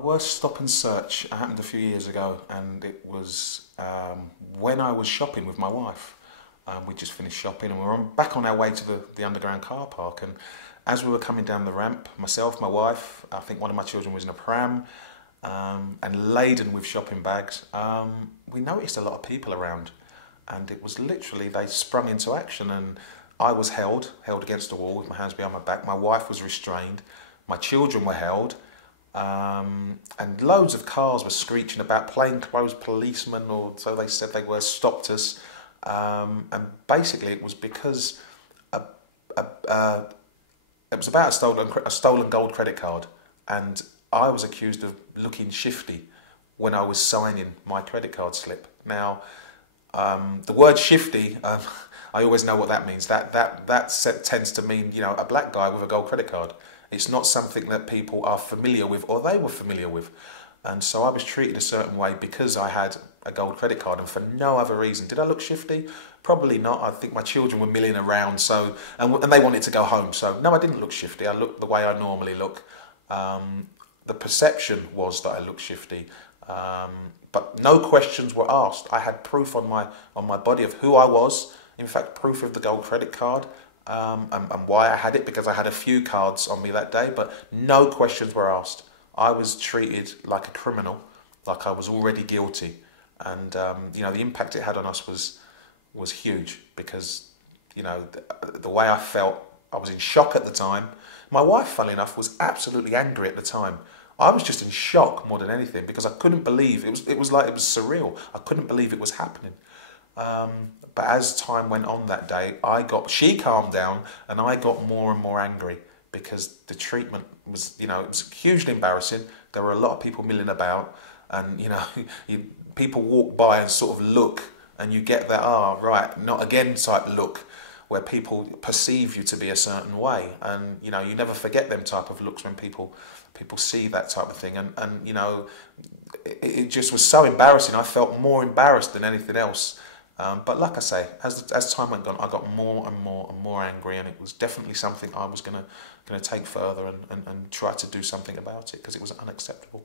worst stop and search happened a few years ago, and it was when I was shopping with my wife. We just finished shopping, and we were back on our way to the underground car park. And as we were coming down the ramp, myself, my wife, I think one of my children was in a pram, and laden with shopping bags, we noticed a lot of people around. And it was literally, they sprung into action, and I was held against the wall with my hands behind my back. My wife was restrained. My children were held. And loads of cars were screeching about, plainclothes policemen, or so they said they were, stopped us. And basically it was because it was about a stolen gold credit card, and I was accused of looking shifty when I was signing my credit card slip. Now, the word shifty, I always know what that means. That tends to mean, you know, a black guy with a gold credit card. It's not something that people are familiar with, or they were familiar with. And so I was treated a certain way because I had a gold credit card, and for no other reason. Did I look shifty? Probably not. I think my children were milling around, so and they wanted to go home. So no, I didn't look shifty. I looked the way I normally look. The perception was that I looked shifty, but no questions were asked. I had proof on my body of who I was. In fact, proof of the gold credit card. And why I had it, because I had a few cards on me that day, but no questions were asked. I was treated like a criminal, like I was already guilty, and you know, the impact it had on us was huge, because you know, the way I felt, I was in shock at the time. My wife, funnily enough, was absolutely angry at the time. I was just in shock more than anything, because I couldn't believe it was like it was surreal. I couldn't believe it was happening. But as time went on that day, she calmed down, and I got more and more angry, because the treatment was, you know, it was hugely embarrassing. There were a lot of people milling about, and you know, people walk by and sort of look, and you get that, right, not again type look, where people perceive you to be a certain way, and you know, you never forget them type of looks when people see that type of thing, and you know, it just was so embarrassing. I felt more embarrassed than anything else. But like I say, as time went on, I got more and more angry, and it was definitely something I was gonna take further and try to do something about it, because it was unacceptable.